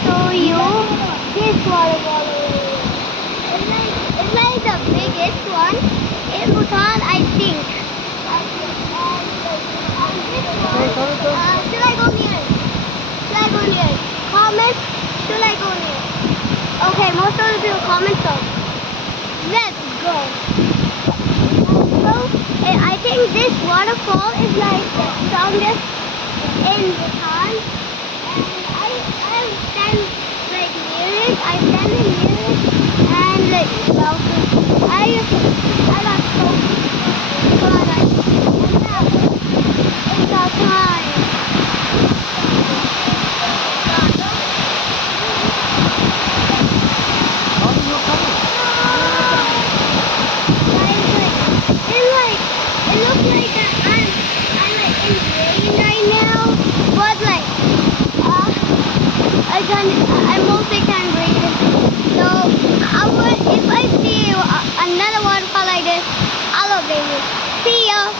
show you this waterfall over here. It's like the biggest one in Bhutan, I think. And this one, should I go near it? Should I go near it? Comment, should I go near it? Okay, most of the people comment, so let's go. So, I think this waterfall is like the strongest in Bhutan. And I stand like near it. I stand near it and like bouncing. I got so glad it's our time. It looks like that I'm like in rain right now, but like I mostly can't breathe. So if I see another waterfall like this, I'll update you. See ya.